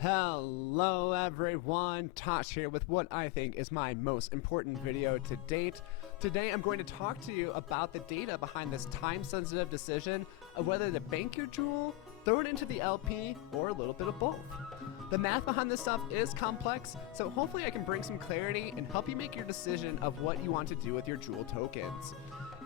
Hello everyone, Tosh here with what I think is my most important video to date. Today I'm going to talk to you about the data behind this time-sensitive decision of whether to bank your jewel, throw it into the LP, or a little bit of both. The math behind this stuff is complex, so hopefully I can bring some clarity and help you make your decision of what you want to do with your jewel tokens.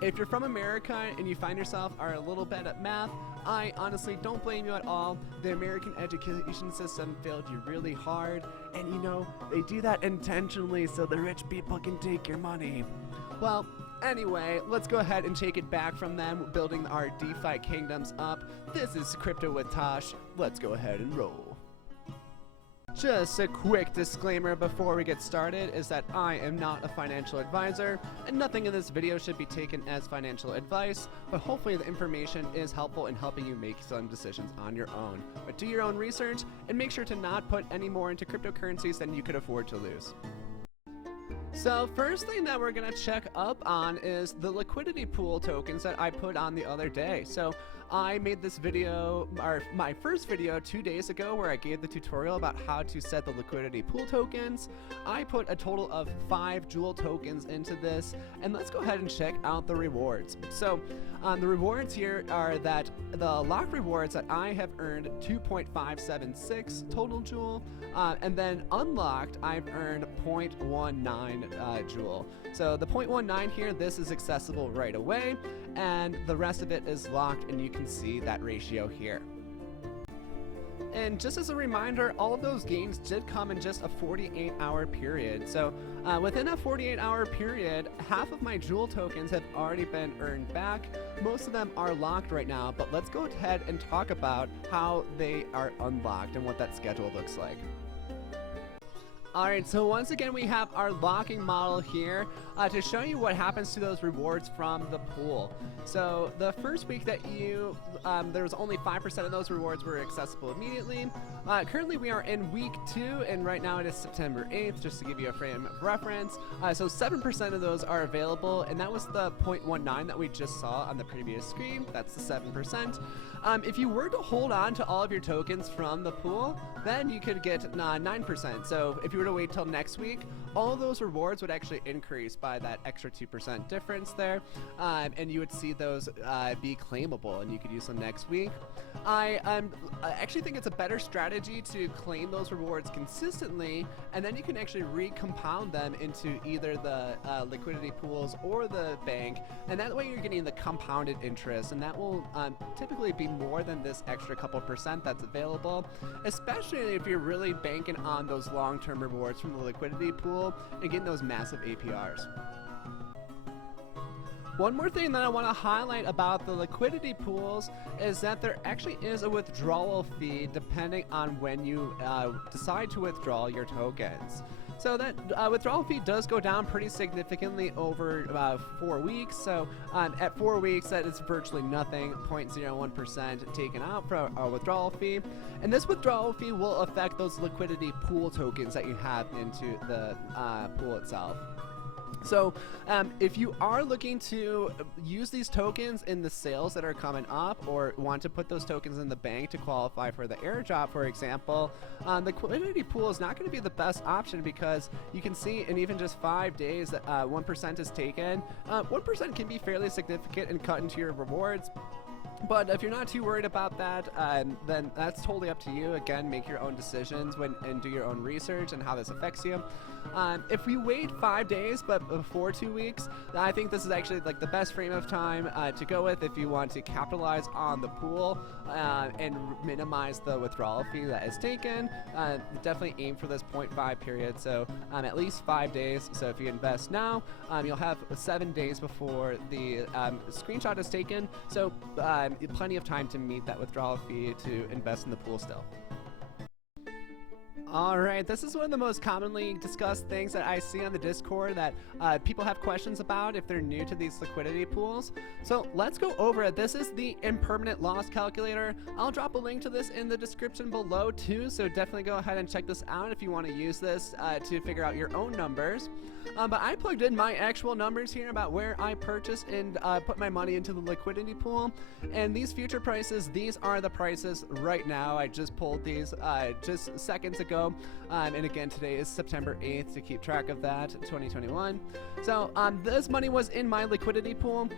If you're from America and you find yourself are a little bad at math, I honestly don't blame you at all. The American education system failed you really hard, and you know, they do that intentionally so the rich people can take your money. Well, anyway, let's go ahead and take it back from them, building our DeFi Kingdoms up. This is Crypto with Tosh. Let's go ahead and roll. Just a quick disclaimer before we get started is that I am not a financial advisor, and nothing in this video should be taken as financial advice, but hopefully the information is helpful in helping you make some decisions on your own. But do your own research, and make sure to not put any more into cryptocurrencies than you could afford to lose. So first thing that we're gonna check up on is the liquidity pool tokens that I put on the other day. So I made this video, or my first video 2 days ago, where I gave the tutorial about how to set the liquidity pool tokens. I put a total of 5 jewel tokens into this, and let's go ahead and check out the rewards. So the rewards here are that the lock rewards that I have earned 2.576 total jewel, and then unlocked I've earned 0.19 jewel. So the 0.19 here, this is accessible right away, and the rest of it is locked, and you can see that ratio here. And just as a reminder, all of those gains did come in just a 48-hour period. So within a 48-hour period, half of my jewel tokens have already been earned back. Most of them are locked right now, but let's go ahead and talk about how they are unlocked and what that schedule looks like. Alright, so once again we have our locking model here to show you what happens to those rewards from the pool. So the first week that you, there was only 5% of those rewards were accessible immediately. Currently we are in week 2, and right now it is September 8th, just to give you a frame of reference. So 7% of those are available, and that was the 0.19 that we just saw on the previous screen. That's the 7%. If you were to hold on to all of your tokens from the pool, then you could get 9%. So if you were to wait till next week, all of those rewards would actually increase by that extra 2% difference there, and you would see those be claimable, and you could use them next week. I actually think it's a better strategy to claim those rewards consistently, and then you can actually recompound them into either the liquidity pools or the bank, and that way you're getting the compounded interest, and that will typically be more than this extra couple percent that's available, especially if you're really banking on those long-term rewards from the liquidity pool and getting those massive APRs. One more thing that I want to highlight about the liquidity pools is that there actually is a withdrawal fee depending on when you decide to withdraw your tokens. So that withdrawal fee does go down pretty significantly over 4 weeks. So at 4 weeks, that is virtually nothing, 0.01% taken out for a withdrawal fee. And this withdrawal fee will affect those liquidity pool tokens that you have into the pool itself. So if you are looking to use these tokens in the sales that are coming up, or want to put those tokens in the bank to qualify for the airdrop, for example, the liquidity pool is not going to be the best option, because you can see in even just 5 days that 1% is taken. 1% can be fairly significant and cut into your rewards. But if you're not too worried about that, then that's totally up to you. Again, make your own decisions and do your own research and how this affects you. If we wait 5 days, but before 2 weeks, I think this is actually like the best frame of time to go with if you want to capitalize on the pool and minimize the withdrawal fee that is taken. Definitely aim for this 0.5 period, so at least 5 days. So if you invest now, you'll have 7 days before the screenshot is taken. So plenty of time to meet that withdrawal fee to invest in the pool still. Alright, this is one of the most commonly discussed things that I see on the Discord that people have questions about if they're new to these liquidity pools. So let's go over it. This is the Impermanent Loss calculator. I'll drop a link to this in the description below too, so definitely go ahead and check this out if you want to use this to figure out your own numbers. But I plugged in my actual numbers here about where I purchased and put my money into the liquidity pool. And these future prices, these are the prices right now. I just pulled these just seconds ago. And again, today is September 8th to keep track of that, 2021. So this money was in my liquidity pool.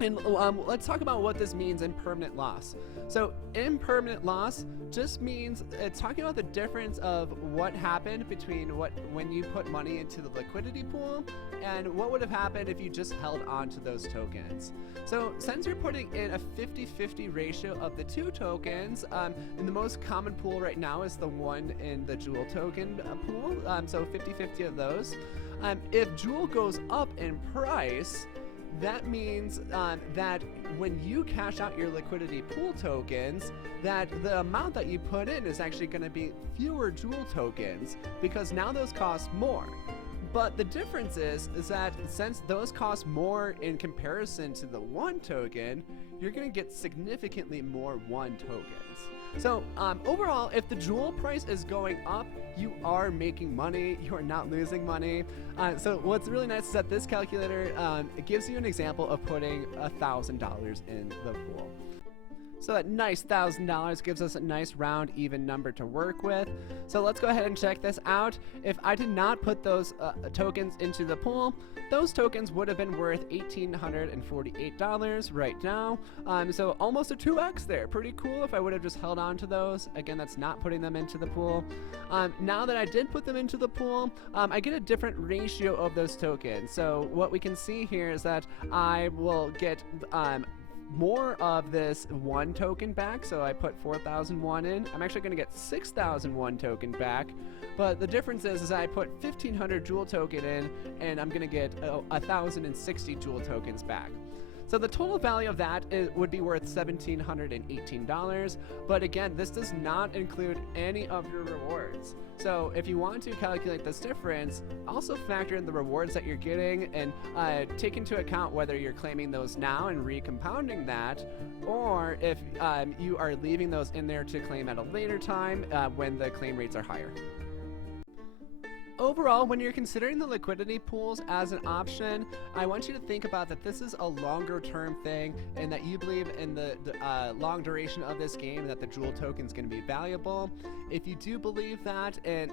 And let's talk about what this means in permanent loss. So impermanent loss just means it's talking about the difference of what happened between when you put money into the liquidity pool and what would have happened if you just held on to those tokens. So since you're putting in a 50-50 ratio of the two tokens, and the most common pool right now is the one in the Jewel token pool, so 50-50 of those. If Jewel goes up in price, that means that when you cash out your liquidity pool tokens, that the amount that you put in is actually going to be fewer Jewel tokens because now those cost more. But the difference is that since those cost more in comparison to the one token, you're going to get significantly more one tokens. So overall, if the Jewel price is going up, you are making money, you are not losing money. So what's really nice is that this calculator it gives you an example of putting $1,000 in the pool. So that nice $1,000 gives us a nice round even number to work with. So let's go ahead and check this out. If I did not put those tokens into the pool, those tokens would have been worth $1,848 right now. So almost a 2x there. Pretty cool if I would have just held on to those. Again, that's not putting them into the pool. Now that I did put them into the pool, I get a different ratio of those tokens. So what we can see here is that I will get more of this one token back. So I put 4,001 in. I'm actually going to get 6,001 token back. But the difference is I put 1,500 Jewel token in, and I'm going to get 1,060 Jewel tokens back. So the total value of that would be worth $1,718. But again, this does not include any of your rewards. So if you want to calculate this difference, also factor in the rewards that you're getting and take into account whether you're claiming those now and recompounding that, or if you are leaving those in there to claim at a later time when the claim rates are higher. Overall, when you're considering the liquidity pools as an option, I want you to think about that this is a longer term thing and that you believe in the long duration of this game, that the Jewel token is going to be valuable. If you do believe that and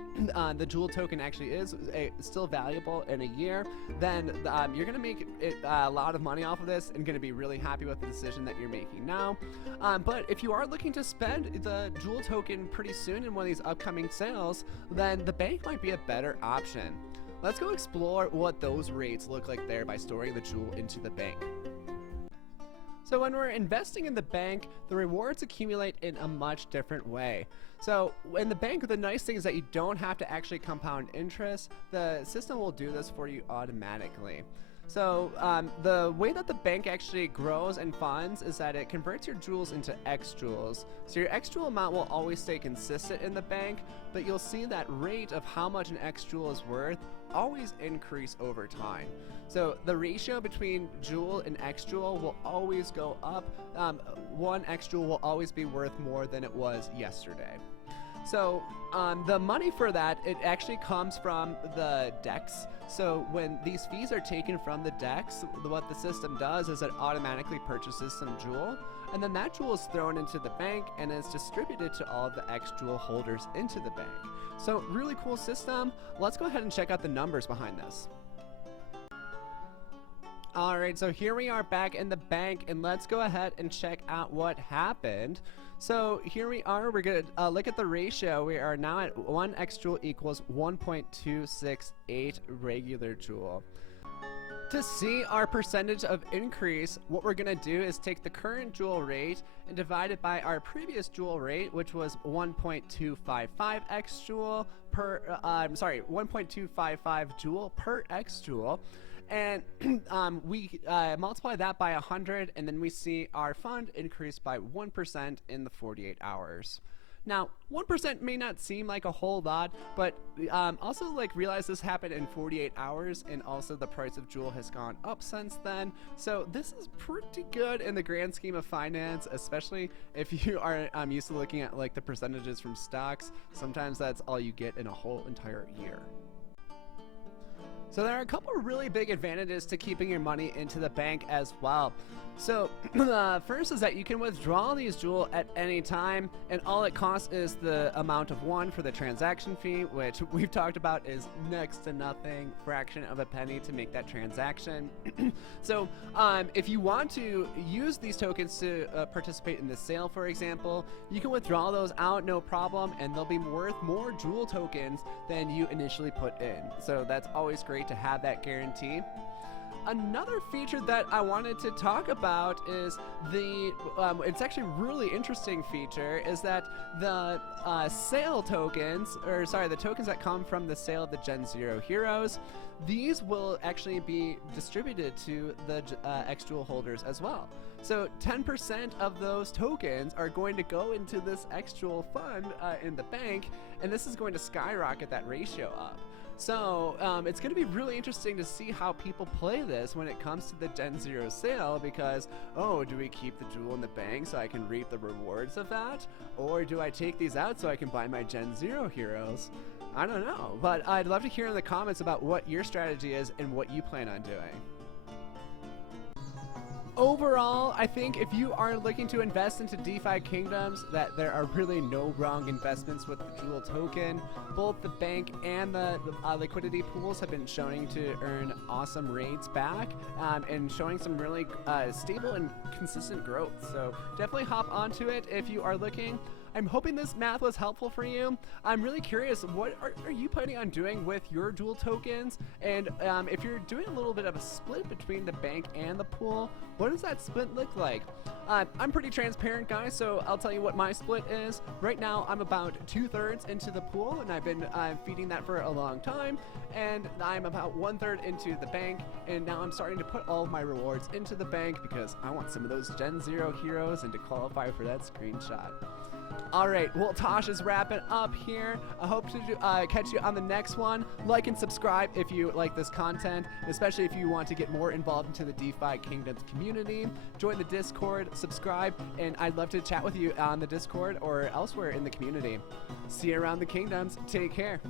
the Jewel token actually is still valuable in a year, then you're going to make a lot of money off of this and going to be really happy with the decision that you're making now. But if you are looking to spend the Jewel token pretty soon in one of these upcoming sales, then the bank might be a better option. Let's go explore what those rates look like there by storing the Jewel into the bank. So when we're investing in the bank, the rewards accumulate in a much different way. So in the bank, the nice thing is that you don't have to actually compound interest. The system will do this for you automatically. So the way that the bank actually grows and funds is that it converts your jewels into X jewels. So your X jewel amount will always stay consistent in the bank, but you'll see that rate of how much an X jewel is worth always increase over time. So the ratio between jewel and X jewel will always go up. One X jewel will always be worth more than it was yesterday. So the money for that, it actually comes from the DEX. So when these fees are taken from the DEX, what the system does is it automatically purchases some Jewel, and then that Jewel is thrown into the bank and is distributed to all of the X Jewel holders into the bank. So really cool system. Let's go ahead and check out the numbers behind this. Alright, so here we are back in the bank, and let's go ahead and check out what happened. So here we are, we're going to look at the ratio. We are now at 1 X Jewel equals 1.268 regular Jewel. To see our percentage of increase, what we're going to do is take the current Jewel rate and divide it by our previous Jewel rate, which was 1.255 X Jewel per, 1.255 Jewel per X Jewel. And we multiply that by 100, and then we see our fund increase by 1% in the 48 hours. Now, 1% may not seem like a whole lot, but also like realize this happened in 48 hours, and also the price of Jewel has gone up since then. So this is pretty good in the grand scheme of finance, especially if you are used to looking at like the percentages from stocks. Sometimes that's all you get in a whole entire year. So there are a couple of really big advantages to keeping your money into the bank as well. So first is that you can withdraw these Jewel at any time, and all it costs is the amount of 1 for the transaction fee, which we've talked about is next to nothing, fraction of a penny to make that transaction. So if you want to use these tokens to participate in the sale, for example, you can withdraw those out no problem, and they'll be worth more Jewel tokens than you initially put in. So that's always great to have that guarantee. Another feature that I wanted to talk about is it's actually a really interesting feature, is that the sale tokens, or sorry, the tokens that come from the sale of the Gen 0 heroes, these will actually be distributed to the X-Jewel holders as well. So 10% of those tokens are going to go into this X-Jewel fund in the bank, and this is going to skyrocket that ratio up. So it's going to be really interesting to see how people play this when it comes to the Gen 0 sale, because, oh, do we keep the Jewel in the bank so I can reap the rewards of that? Or do I take these out so I can buy my Gen 0 heroes? I don't know, but I'd love to hear in the comments about what your strategy is and what you plan on doing. Overall, I think if you are looking to invest into DeFi Kingdoms, that there are really no wrong investments with the Jewel token. Both the bank and the liquidity pools have been showing to earn awesome rates back, and showing some really stable and consistent growth. So definitely hop onto it if you are looking. I'm hoping this math was helpful for you. I'm really curious, what are you planning on doing with your Jewel tokens? And if you're doing a little bit of a split between the bank and the pool, what does that split look like? I'm pretty transparent, guys, so I'll tell you what my split is. Right now, I'm about 2/3 into the pool, and I've been feeding that for a long time. And I'm about 1/3 into the bank, and now I'm starting to put all of my rewards into the bank because I want some of those Gen 0 heroes and to qualify for that screenshot. All right, well, Tosh is wrapping up here. I hope to catch you on the next one. Like and subscribe if you like this content, especially if you want to get more involved into the DeFi Kingdoms community. Join the Discord, subscribe, and I'd love to chat with you on the Discord or elsewhere in the community. See you around the kingdoms. Take care.